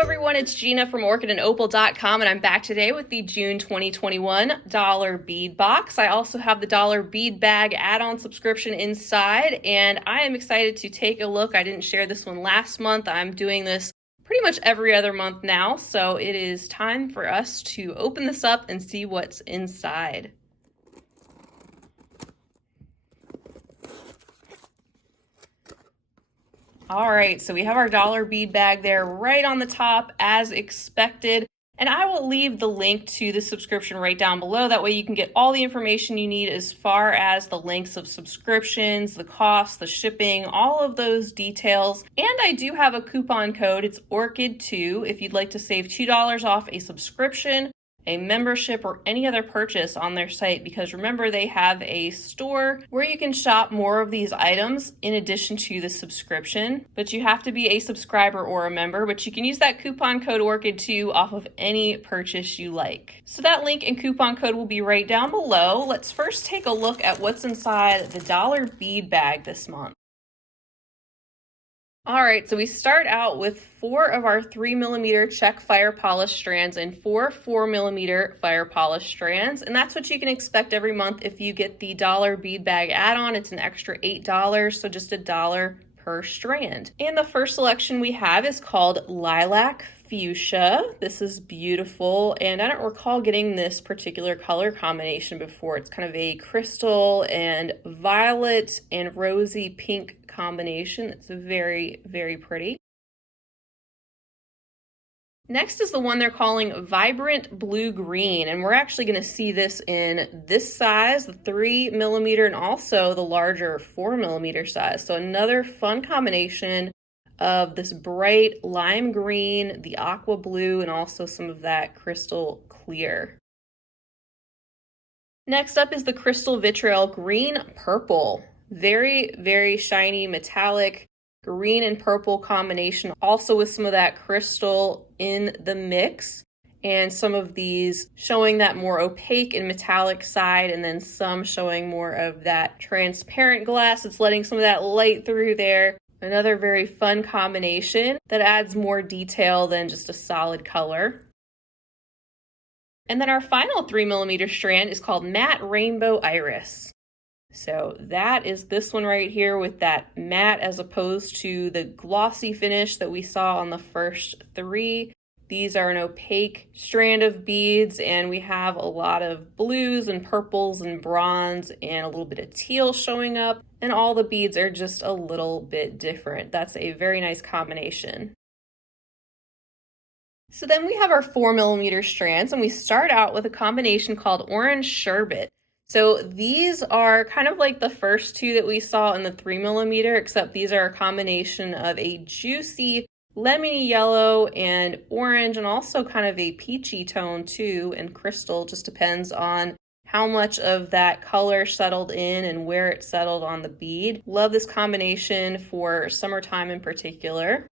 everyone, it's Gina from orchidandopal.com, and I'm back today with the June 2021 dollar bead box. I also have the dollar bead bag add-on subscription inside, and I am excited to take a look. I didn't share this one last month. I'm doing this pretty much every other month now, so it is time for us to open this up and see what's inside. All right, so we have our dollar bead bag there right on the top as expected. And I will leave the link to the subscription right down below. That way you can get all the information you need as far as the lengths of subscriptions, the cost, the shipping, all of those details. And I do have a coupon code. It's ORCHID2 if you'd like to save $2 off a subscription, a membership, or any other purchase on their site, because remember, they have a store where you can shop more of these items in addition to the subscription, but you have to be a subscriber or a member. But you can use that coupon code ORCHID2 off of any purchase you like. So that link and coupon code will be right down below. Let's first take a look at what's inside the dollar bead bag this month. All right, so we start out with 4 of our 3mm check fire polish strands and 4 4mm fire polish strands. And that's what you can expect every month if you get the dollar bead bag add-on. It's an extra $8, so just $1 per strand. And the first selection we have is called Lilac Fuchsia. This is beautiful, and I don't recall getting this particular color combination before. It's kind of a crystal and violet and rosy pink combination. It's very, very pretty. Next is the one they're calling Vibrant Blue Green, and we're actually going to see this in this size, the 3mm, and also the larger 4mm size. So another fun combination of this bright lime green, the aqua blue, and also some of that crystal clear. Next up is the Crystal Vitriol Green Purple. Very, very shiny, metallic green and purple combination, also with some of that crystal in the mix, and some of these showing that more opaque and metallic side, and then some showing more of that transparent glass. It's letting some of that light through there. Another very fun combination that adds more detail than just a solid color. And then our final 3mm strand is called Matte Rainbow Iris. So that is this one right here with that matte as opposed to the glossy finish that we saw on the first 3. These are an opaque strand of beads, and we have a lot of blues and purples and bronze and a little bit of teal showing up, and all the beads are just a little bit different. That's a very nice combination. So then we have our 4mm strands, and we start out with a combination called Orange Sherbet. So these are kind of like the first 2 that we saw in the 3mm, except these are a combination of a juicy lemony yellow and orange, and also kind of a peachy tone too, and crystal. Just depends on how much of that color settled in and where it settled on the bead. Love this combination for summertime in particular.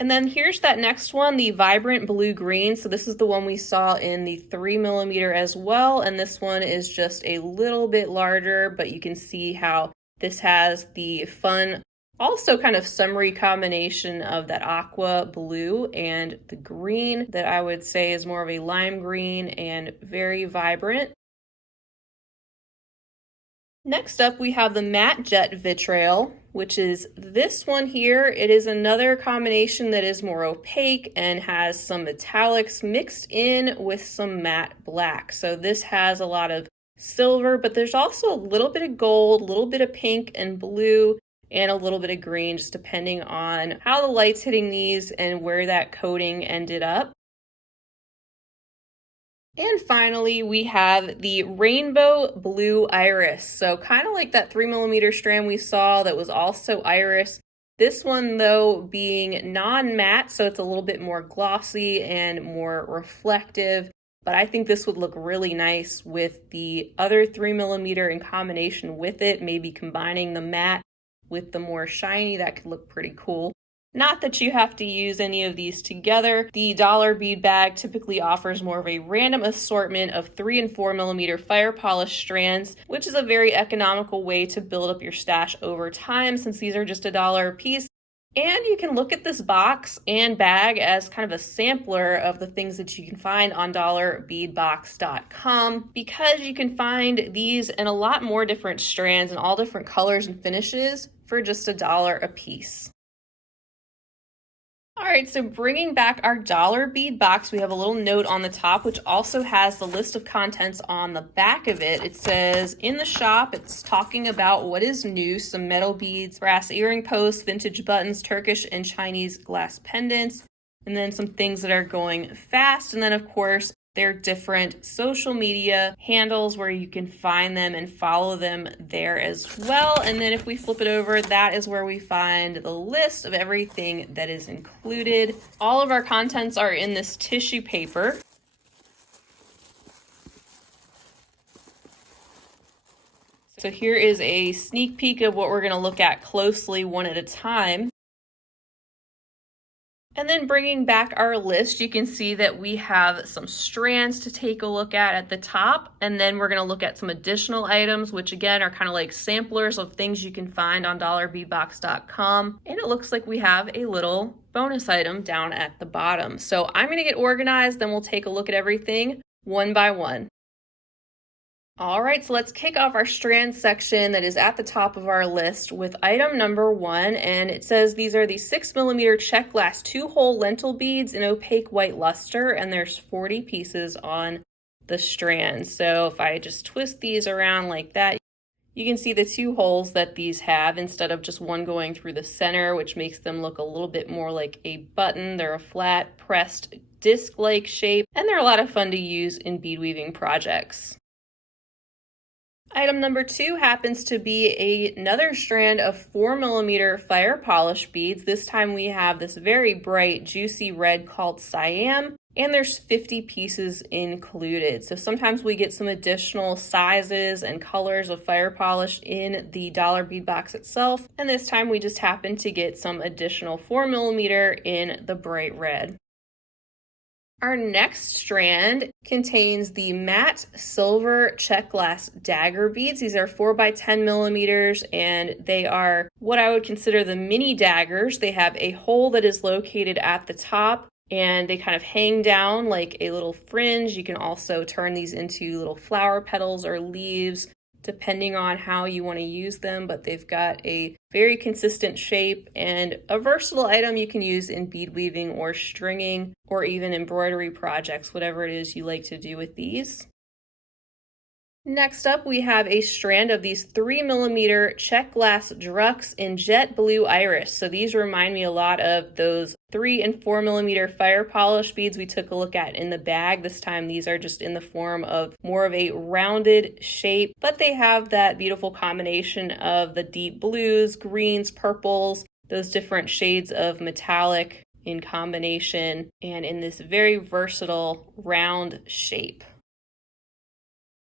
And then here's that next one, the Vibrant Blue Green. So this is the one we saw in the 3mm as well, and this one is just a little bit larger, but you can see how this has the fun, also kind of summery combination of that aqua blue and the green that I would say is more of a lime green and very vibrant. Next up, we have the Matte Jet Vitriol, which is this one here. It is another combination that is more opaque and has some metallics mixed in with some matte black. So this has a lot of silver, but there's also a little bit of gold, a little bit of pink and blue, and a little bit of green, just depending on how the light's hitting these and where that coating ended up. And finally, we have the Rainbow Blue Iris. So kind of like that 3mm strand we saw that was also iris. This one, though, being non-matte, so it's a little bit more glossy and more reflective. But I think this would look really nice with the other 3mm in combination with it, maybe combining the matte with the more shiny. That could look pretty cool. Not that you have to use any of these together. The dollar bead bag typically offers more of a random assortment of 3 and 4mm fire polish strands, which is a very economical way to build up your stash over time since these are just $1 a piece. And you can look at this box and bag as kind of a sampler of the things that you can find on beadbox.com, because you can find these in a lot more different strands and all different colors and finishes for just $1 a piece. All right, so bringing back our dollar bead box, we have a little note on the top, which also has the list of contents on the back of it. It says, in the shop, it's talking about what is new, some metal beads, brass earring posts, vintage buttons, Turkish and Chinese glass pendants, and then some things that are going fast. And then, of course, their different social media handles where you can find them and follow them there as well. And then if we flip it over, that is where we find the list of everything that is included. All of our contents are in this tissue paper. So here is a sneak peek of what we're going to look at closely one at a time. And then bringing back our list, you can see that we have some strands to take a look at the top. And then we're going to look at some additional items, which again are kind of like samplers of things you can find on dollarbeadbox.com. And it looks like we have a little bonus item down at the bottom. So I'm going to get organized, then we'll take a look at everything one by one. All right, so let's kick off our strand section that is at the top of our list with item number 1, and it says these are the 6mm check glass 2-hole lentil beads in opaque white luster, and there's 40 pieces on the strand. So if I just twist these around like that, you can see the 2 holes that these have instead of just one going through the center, which makes them look a little bit more like a button. They're a flat, pressed, disc-like shape, and they're a lot of fun to use in bead weaving projects. Item number 2 happens to be another strand of 4mm fire polish beads. This time we have this very bright, juicy red called Siam, and there's 50 pieces included. So sometimes we get some additional sizes and colors of fire polish in the dollar bead box itself, and this time we just happen to get some additional 4mm in the bright red. Our next strand contains the matte silver check glass dagger beads. These are 4x10mm, and they are what I would consider the mini daggers. They have a hole that is located at the top, and they kind of hang down like a little fringe. You can also turn these into little flower petals or leaves, depending on how you want to use them, but they've got a very consistent shape and a versatile item you can use in bead weaving or stringing or even embroidery projects, whatever it is you like to do with these. Next up, we have a strand of these 3mm check glass drucks in jet blue iris. So these remind me a lot of those 3 and 4mm fire polish beads we took a look at in the bag. This time these are just in the form of more of a rounded shape, but they have that beautiful combination of the deep blues, greens, purples, those different shades of metallic in combination, and in this very versatile round shape.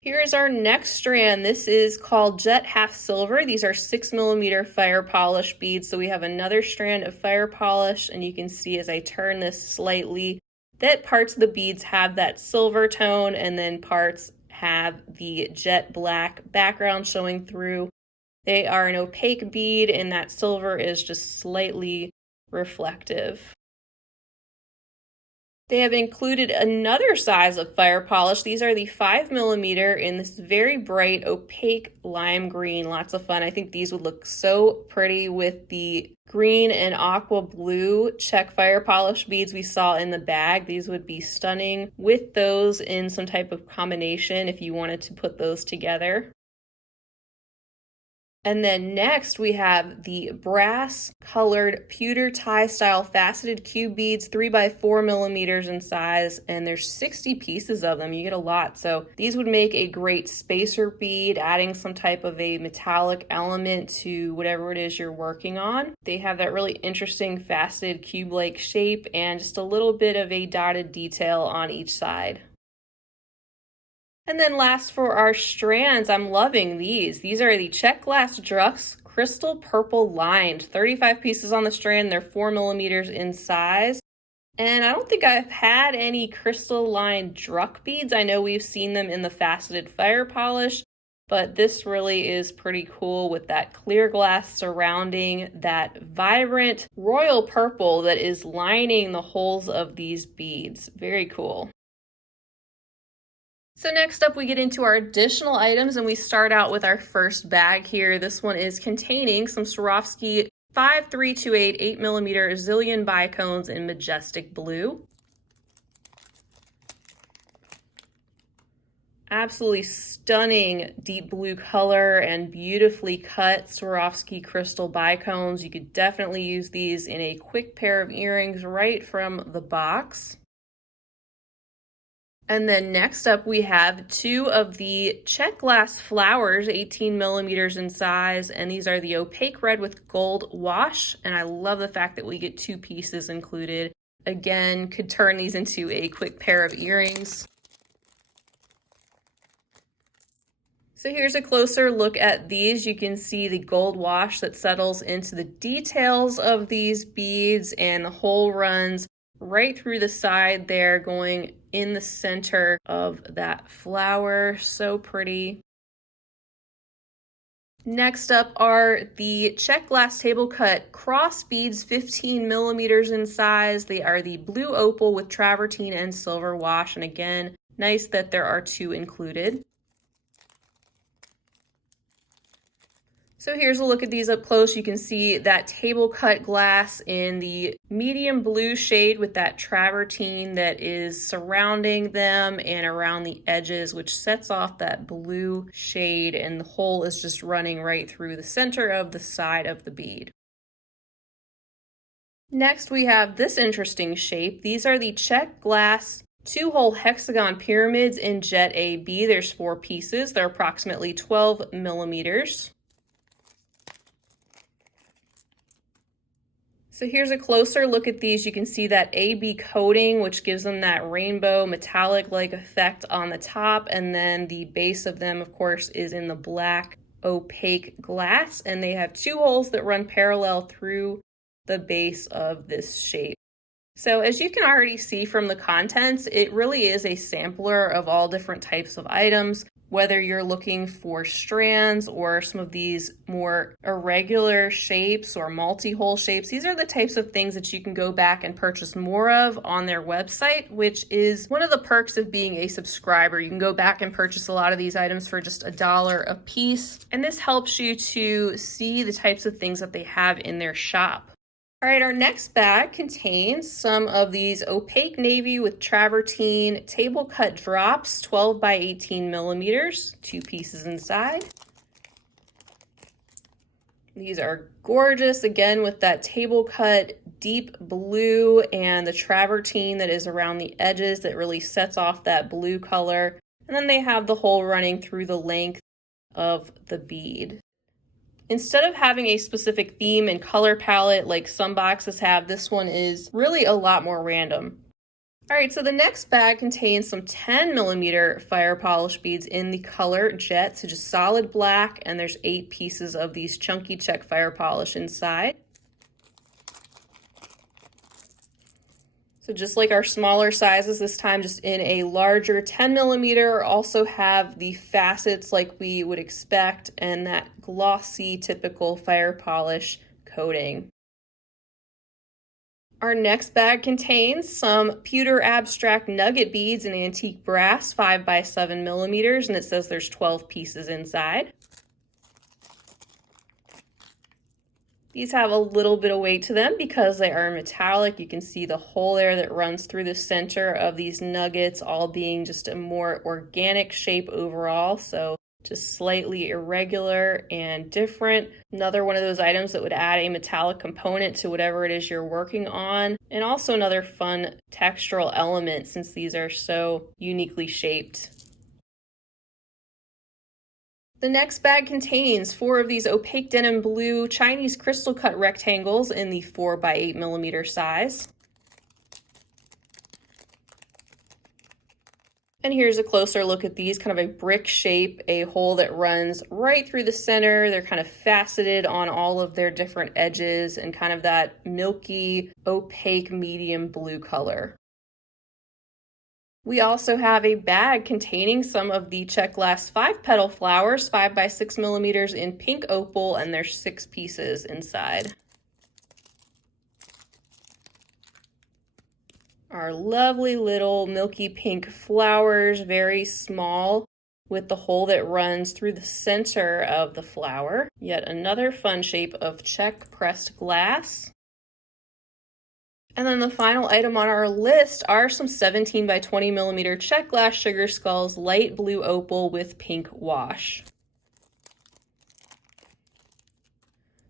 Here's our next strand. This is called Jet Half Silver. These are 6mm fire polish beads. So we have another strand of fire polish, and you can see as I turn this slightly that parts of the beads have that silver tone and then parts have the jet black background showing through. They are an opaque bead, and that silver is just slightly reflective. They have included another size of fire polish. These are the 5mm in this very bright, opaque lime green. Lots of fun. I think these would look so pretty with the green and aqua blue check fire polish beads we saw in the bag. These would be stunning with those in some type of combination if you wanted to put those together. And then next we have the brass colored pewter tie style faceted cube beads, 3x4mm in size, and there's 60 pieces of them. You get a lot. So these would make a great spacer bead, adding some type of a metallic element to whatever it is you're working on. They have that really interesting faceted cube-like shape and just a little bit of a dotted detail on each side. And then last for our strands, I'm loving these. These are the check glass drucks, crystal purple lined, 35 pieces on the strand. They're 4mm in size. And I don't think I've had any crystal lined druck beads. I know we've seen them in the faceted fire polish, but this really is pretty cool with that clear glass surrounding that vibrant royal purple that is lining the holes of these beads. Very cool. So next up we get into our additional items, and we start out with our first bag here. This one is containing some Swarovski 5328 8mm zillion bicones in majestic blue. Absolutely stunning deep blue color and beautifully cut Swarovski crystal bicones. You could definitely use these in a quick pair of earrings right from the box. And then next up we have two of the check glass flowers, 18mm in size, and these are the opaque red with gold wash, and I love the fact that we get two pieces included. Again, could turn these into a quick pair of earrings. So here's a closer look at these. You can see the gold wash that settles into the details of these beads, and the hole runs right through the side there, going in the center of that flower. So pretty. Next up are the check glass table cut cross beads, 15mm in size. They are the blue opal with travertine and silver wash, and again, nice that there are two included. So here's a look at these up close. You can see that table cut glass in the medium blue shade with that travertine that is surrounding them and around the edges, which sets off that blue shade, and the hole is just running right through the center of the side of the bead. Next we have this interesting shape. These are the check glass 2-hole hexagon pyramids in Jet AB. There's 4 pieces. They're approximately 12mm. So here's a closer look at these. You can see that AB coating, which gives them that rainbow metallic-like effect on the top, and then the base of them, of course, is in the black opaque glass, and they have 2 holes that run parallel through the base of this shape. So as you can already see from the contents, it really is a sampler of all different types of items. Whether you're looking for strands or some of these more irregular shapes or multi-hole shapes, these are the types of things that you can go back and purchase more of on their website, which is one of the perks of being a subscriber. You can go back and purchase a lot of these items for just $1 a piece, and this helps you to see the types of things that they have in their shop. All right, our next bag contains some of these opaque navy with travertine table cut drops, 12 by 18mm, 2 pieces inside. These are gorgeous, again, with that table cut deep blue and the travertine that is around the edges that really sets off that blue color. And then they have the hole running through the length of the bead. Instead of having a specific theme and color palette like some boxes have, this one is really a lot more random. All right, so the next bag contains some 10mm fire polish beads in the color Jet, so just solid black, and there's 8 pieces of these chunky check fire polish inside. So just like our smaller sizes, this time just in a larger 10mm, also have the facets like we would expect and that glossy typical fire polish coating. Our next bag contains some pewter abstract nugget beads in antique brass, 5 by 7mm, and it says there's 12 pieces inside. These have a little bit of weight to them because they are metallic. You can see the hole there that runs through the center of these nuggets, all being just a more organic shape overall. So just slightly irregular and different. Another one of those items that would add a metallic component to whatever it is you're working on. And also another fun textural element since these are so uniquely shaped. The next bag contains 4 of these opaque denim blue Chinese crystal cut rectangles in the 4 by 8mm size. And here's a closer look at these, kind of a brick shape, a hole that runs right through the center. They're kind of faceted on all of their different edges and kind of that milky, opaque, medium blue color. We also have a bag containing some of the check glass 5-petal flowers, 5 by 6 millimeters in pink opal, and there's 6 pieces inside. Our lovely little milky pink flowers, very small, with the hole that runs through the center of the flower. Yet another fun shape of check pressed glass. And then the final item on our list are some 17 by 20 millimeter check glass sugar skulls, light blue opal with pink wash.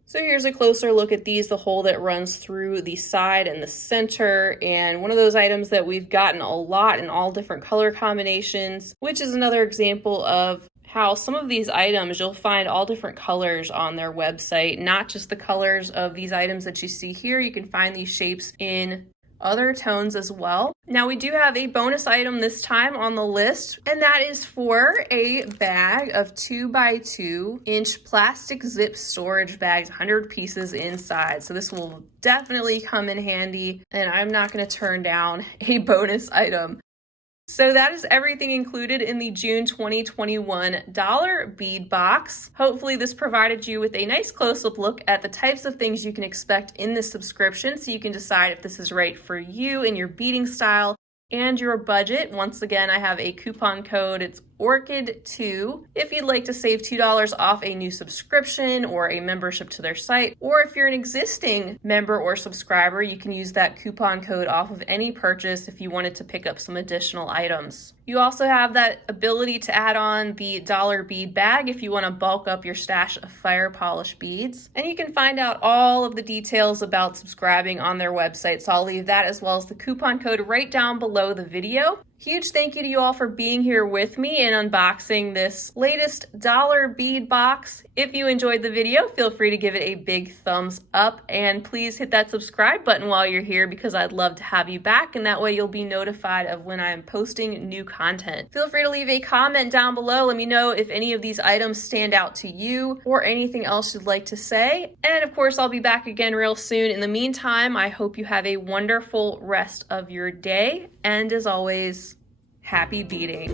So here's a closer look at these, the hole that runs through the side and the center, and one of those items that we've gotten a lot in all different color combinations, which is another example of how some of these items you'll find all different colors on their website, not just the colors of these items that you see here. You can find these shapes in other tones as well. Now we do have a bonus item this time on the list, and that is for a bag of 2 by 2 inch plastic zip storage bags, 100 pieces inside. So this will definitely come in handy, and I'm not going to turn down a bonus item. So that is everything included in the June 2021 dollar bead box. Hopefully this provided you with a nice close-up look at the types of things you can expect in this subscription, so you can decide if this is right for you and your beading style and your budget. Once again, I have a coupon code. It's ORCHID2 if you'd like to save $2 off a new subscription or a membership to their site. Or if you're an existing member or subscriber, you can use that coupon code off of any purchase if you wanted to pick up some additional items. You also have that ability to add on the dollar bead bag if you want to bulk up your stash of fire polish beads. And you can find out all of the details about subscribing on their website, so I'll leave that as well as the coupon code right down below the video. Huge thank you to you all for being here with me in unboxing this latest dollar bead box. If you enjoyed the video, feel free to give it a big thumbs up, and please hit that subscribe button while you're here, because I'd love to have you back, and that way you'll be notified of when I'm posting new content. Feel free to leave a comment down below. Let me know if any of these items stand out to you or anything else you'd like to say. And of course, I'll be back again real soon. In the meantime, I hope you have a wonderful rest of your day, and as always, happy beading.